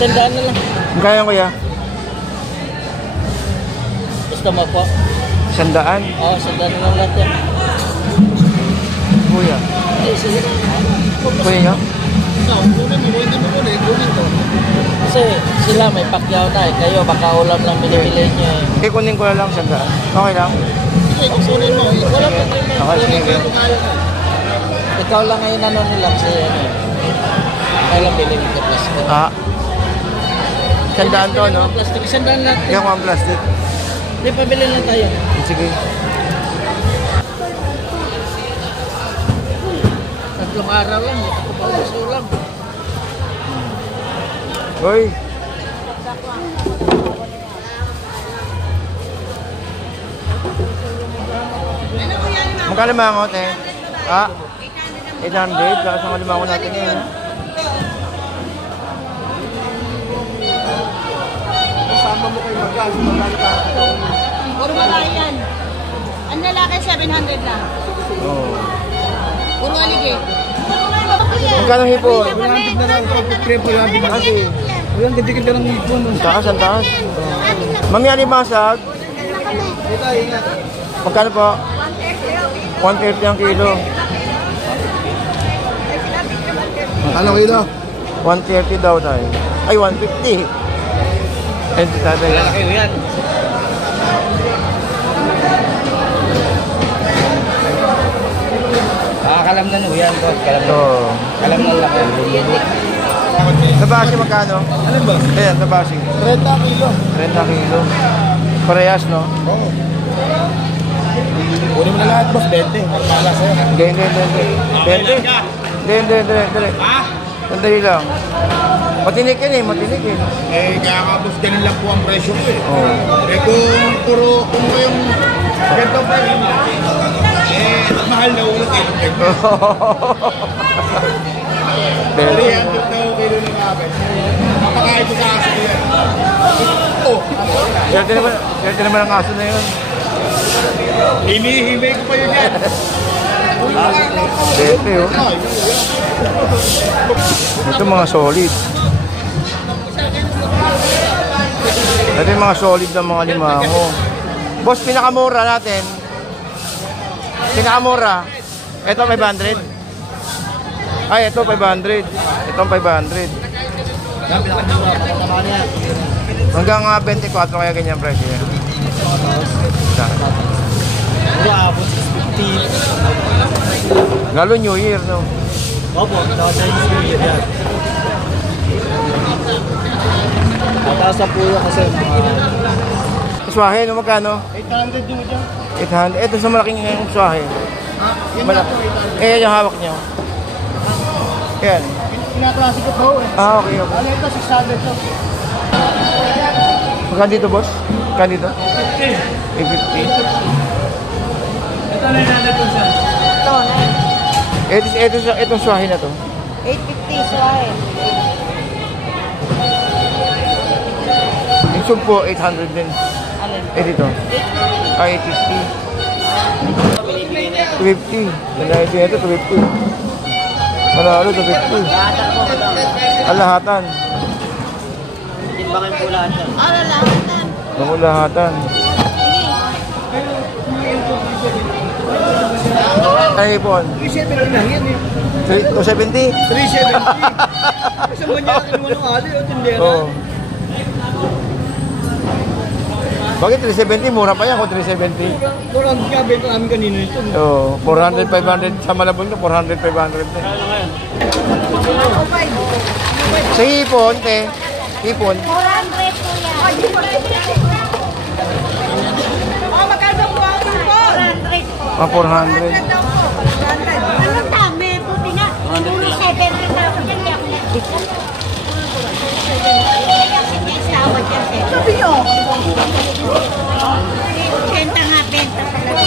Sandaan na lang. Magkano kuya? Gusto mo po? Sandaan? Oo, sandaan na lang lahat yan. Kuya? Eh, sige na. Kuya nyo? Kasi sila may pakyaw na eh. Kayo baka ulam lang binibili nyo eh. Kunin ko na lang sandaan. Okay lang? Sige, kusunin mo. Wala problema. Okay, sige. Ikaw lang ngayon ano nilang sa ano eh. Kaya lang bilhin ka plastic. Sandaan to, no? Plastic, sandaan natin. Yung mga plastic. Hindi, pabili lang tayo. Sige. Tatlong araw lang, hindi ako paubos ulam. Hoy! Magkano mga ngote? 800. Lakas ang limango natin ngayon. Kasama mo kayo magkano ka. Puro babae yan. Ang lalaki 700 lang. Oo. Puro alige. Magkano hipon? Kasi, walang ganyan ka lang hipon. Taas, ang taas. Mami, alimasag. Magkano po? 130 ang kilo. Ano kilo? 130 daw tayo. Ay, 150. Ayun si tatay. Lalaki mo yan. Kalamnan mo yan, boss. Oo. Kalamnan lang yan. Tabasi magkano? Alin ba? Ayan, tabasi. 30 kilo. 30 kilo. Parehas, no? Oo. Kunin mo na lahat, boss. 20. Magpala sa'yo. Hindi. 20. Sandali lang. Matinik yan eh, matinik eh. Kaya nga, boss, ganun lang po ang presyo ko eh. Oo. Kung yung ganito pa rin, mahal na ulo kayo. Dali, ang totoo kilo na namin. Napakain ko sa aso ko yan. Swerte naman ang aso na yun. Himihimay ko pa yun yan. Swerte oh. Ito mga solid. Ito yung mga solid na mga limango. Boss, pinakamura natin. Pinakamura. Ito 500. Ay, ito 500. Ito 500. Hanggang 24 kaya ganyan presyo yan. Lalo New Year, no? Opo, sa Chinese New Year yan. Mataas na po yun kasi Swahe, no? Magkano? 800 yung dyan. 800. Ito sa malaking yung swahe. Yung hawak niyo. Yan. Pinaklase ko po eh. Okay. Ano ito? 600 to. Magkano dito, boss? Magkano dito? 850. ito na yung natin po siya. Itong swahe na to. 850 suwahe. Yung sub po, 800 din. Dito. 850. 250. Nalahin din ito, 250. Manalo, 250. Alahatan. Timbangin po lahat yan. Lalaki. Alahatan. Ay, Ipon. 370 lang yan eh. 270? 370. Kasi mo niya kinuha ng ali o tindera. Oo. Bakit 370? Mura pa yan kung 370. Kurang nga, benta namin kanina ito. Oo, 400, 500 sa Malabon na, 400, 500 na. Sa hipon, te. Hipon. 400 po yan. Magkano po ang hipon? 400 po. 400. Ano dami? Puti nga. Ulo 700 na ako dyan. Kaya ako nag-dito. Sabi nyo? Benta nga, benta talaga.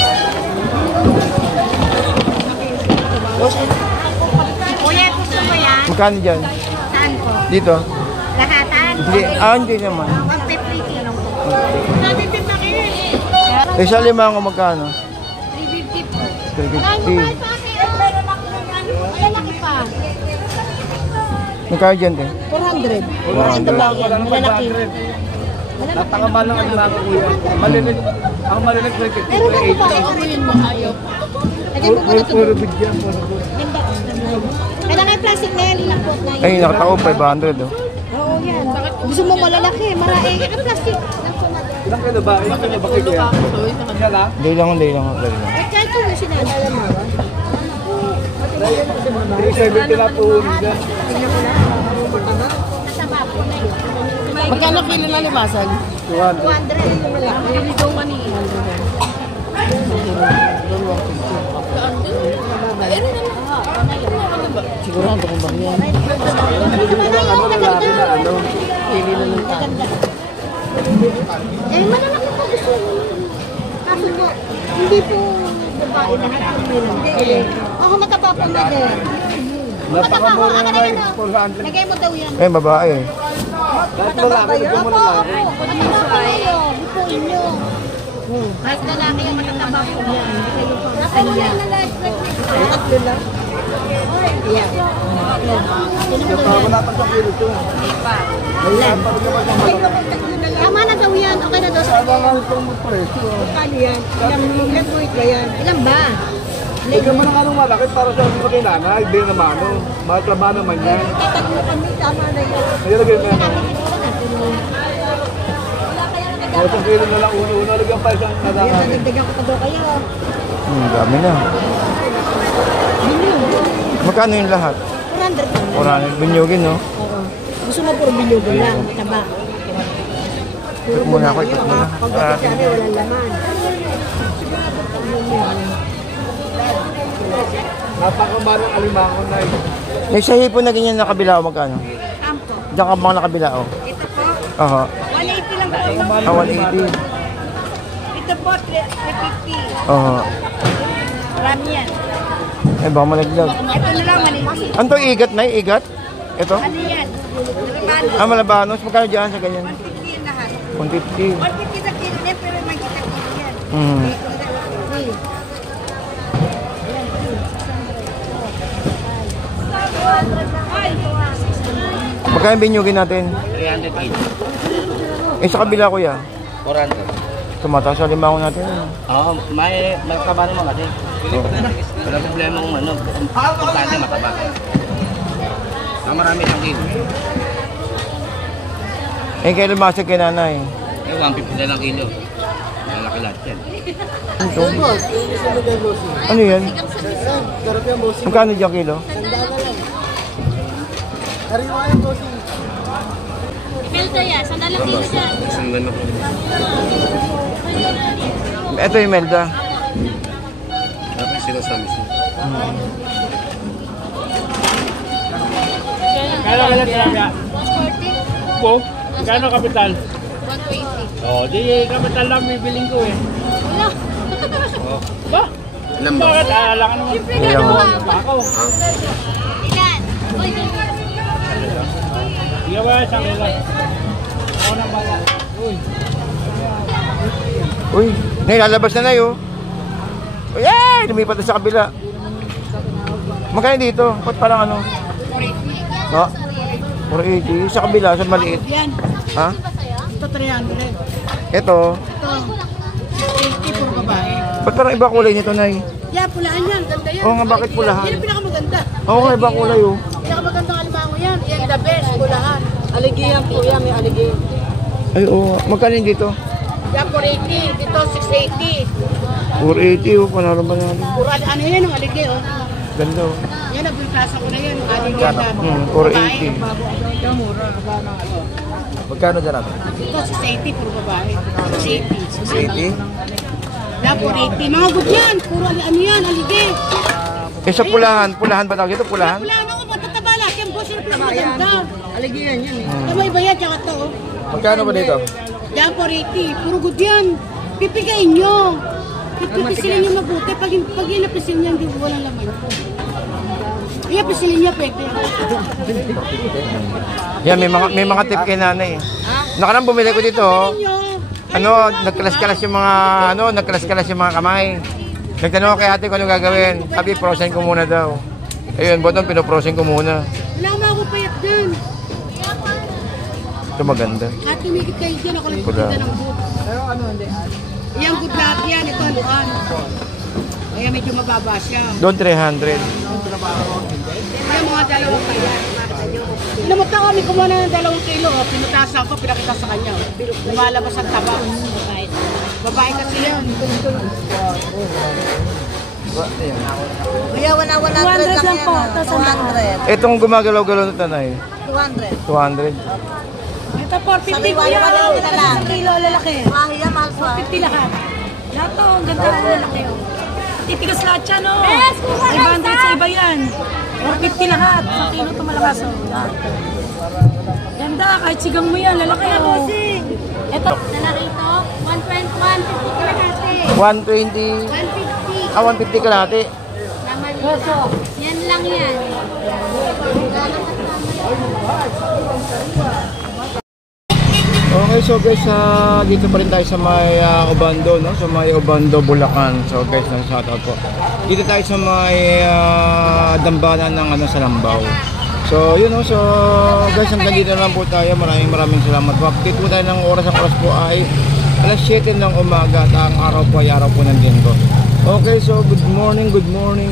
Kuya, gusto mo yan? Magkano dyan? Saan po? Dito? Lahatan? Hindi naman. 150 kilo po. Natitin na kayo eh. Eh, sa limango magkano? 350 po. 350. Malalaki pa. Magkano dyan, te? 400. 400. Malalaki. Napakamahal lang ang mga kuya. Malinig, ang malinig na kit. Meron ako pa rin mo ayaw. Lagay mo muna ito. Puro bigyan, puro bigyan. Ganda. Kailangan yung plastic na yan, ilapot na yun. Ay, nakatako 500, oh. Oo, yan. Gusto mo malalaki, marami. Yung plastic. Ilang kilo ba? Ilang kilo ba kayo? Kaya lang? Dahil lang, dahil lang. Eh, kahit kung na sinadala mo. 370 na po. Nasa bapo na yun. Magkano kilo na limasan? 200 yung malaki. Yung kanina. Sigurado kung bang yan. Pili na lang tayo. Eh, malalaki po gusto mo. Kaso po, hindi po babae lahat yung hindi. Ako mataba po na din. Mataba ko, Napakamura ako na na ba? yun. Lagay mo daw yan. Eh, babae. Kahit lalaki, ito mo lalaki. Mataba po kayo. Bukuin nyo. Kahit lalaki yung matataba po yan. Hindi kayo po sa kanya. Tatlo lang. Yeah. Wala pa sa kilo ito. Ayan, pag naman ang malaki. Tama na daw yan. Okay na daw sa Saan nga itong presyo? kanya yan. Ilang buwit ba yan? Ilan ba? Bigyan mo ng anong malaki para sa mga kay nanay. Hindi naman ano. Mataba naman yan. Tatlo kami. Tama na yan. Nilagay mo yan. O, isang kilo na lang uno-uno. Lagyan pa isang nadaka. Nagdagan ko pa daw kayo. Dami na. Magkano yung lahat? 400 po. 400. Binyugin, no? Oo. Gusto mo puro bilugo lang. Taba. Ikot muna ako, ikot muna. Pagdating sa akin, walang laman. Napakamahal ang alimango na yun. May sahipo na ganyan na kabila, o magkano? Ampo. Diyan ka bang nakabila, o? Ito po. Aha. 180 lang po. 180. Ito po, 350. Aha. Marami yan. Eh, baka malaglag. Ito na lang, maliliit. Ano to, igat na? Igat? Ito? Ano yan? Malibano. Ah, malabanos. Magkano dyan sa ganyan? 150 yan lahat. 150. 150 na kilo yan, pero may kita-kilo yan. Hmm. Magkano yung binyugin natin? 300 kilo. Eh, sa kabila, kuya. 400. Tumataas sa limango natin. Oo, may mataba naman kasi. Wala problema kung ano. Importante mataba. Marami siyang kilo. Eh, kaya lumasag kay nanay. Eh, 150 na lang kilo. Malaki lahat yan. Ano yan? Magkano dyan kilo? Melda yan, sandala kilo siya. Sundan ako. Ito yung Melda. Dapat sinasabi siya. Kano ka lang tilapia? 140. Po? Kano kapital? 120. Oh, di kapital lang bibiling ko eh. Wala. Ba? Bakit? Alala ka naman. Siyempre Kaya gano'n nga. ka. Ako. Ilan? Uy, Di ka ba isang nila? Ako na baka. Uy. Uy, lalabas na na yun. Uy, ay! Lumipat na sa kabila. Magkano dito? Ba't parang ano? Ha? 480. Sa kabila, sa maliit. Yan. Ha? Ito 300. Ito. Ito. 80 puro babae. Ba't parang iba kulay nito, Nay? Yan, pulaan yan. Ganda yan. Oo nga, bakit pulahan? Yan ang pinakamaganda. Oo nga, iba kulay, oh. Pinakamagandang alimango yan. Yan the best. Pulahan. Aligi yan po yan. May aligi. Ay, oo. Magkano yun dito? Yan 480. Dito 680. 480, oh. Panalo ba natin? Puro ano yan ang aligi oh. Ganda, oh. Yan ang bulkasa ko na yan. Aligi yan. 480. Mura. Magkano dyan natin? Ito 680. Puro babae. 680. 80? Yan 480. Mga good yan. Puro ano yan. Aligi. Eh, sa pulahan ba tawag ito? Pulahan? Pulaan ako. Matataba lahat. Yan boss. Yan pinakamaganda. Aligi yan yan eh. Ito may iba yan. Tsaka to oh. Magkano ba dito? Yan, 480. Puro good yan. Pipigain nyo. Pipisilin nyo mabuti. Pag inapisil nyo, hindi walang laman. Kaya pisilin nyo, pwede. Yan, may mga tip kay nanay. Nakarang bumili ko dito, oh. Pisilin nyo. Ano, nagkalas-kalas yung mga kamay. Nagtanong ako kay ate kung ano gagawin. Sabi, frozen ko muna daw. Ayun, bottom, pinoprosen ko muna. Wala mo ako payat dyan. Ito maganda. At tumikit kayo dyan, ako lang Pula. pupunta ng boot. Pero ano, hindi. Yan, good lahat yan. Ito, anukan. Kaya medyo mababa siya. Doon 300. Kaya mga 2 kaya. Pinamata kami, kumuha na ng 2 kilo. Oh. Pinutasan ko, pinakita sa kanya. Oh. Lumalabas ang taba. Babae kasi yan. Kuya, 100 lang po. 200. Itong gumagalaw-galaw na tanay. 200. 200. Ito, 450 kuya. Isang kilo lalaki. Mahiya, mahal sa. 50 lahat. Lahat to, ang ganda ng lalaki. Oh. Titigas lahat yan, no? Yes, 500 sa iba yan. 450 lahat. Sa kilo ito malakas, oh. Yan. Ganda, kahit sigang mo yan, lalaki, oh. Ito. Lalaki ito, 150 kalahati. 120. 150. 150 kalahati. Naman yan lang yan. Okay, so guys, dito pa rin tayo sa may Obando, no? Sa may Obando, Bulacan. So guys, shoutout po. Dito tayo sa may dambana ng sa Lambaw. So yun, no? So guys, hanggang dito na lang po tayo. Maraming salamat po. Update po tayo ng oras. Ang oras po ay alas 7 ng umaga at ang araw po ay araw po ng Linggo. Okay, so good morning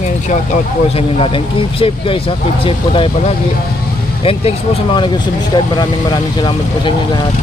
and shoutout po sa inyo lahat. And keep safe guys, ha? Keep safe po tayo palagi. And thanks po sa mga nag-subscribe. Maraming salamat po sa inyo lahat.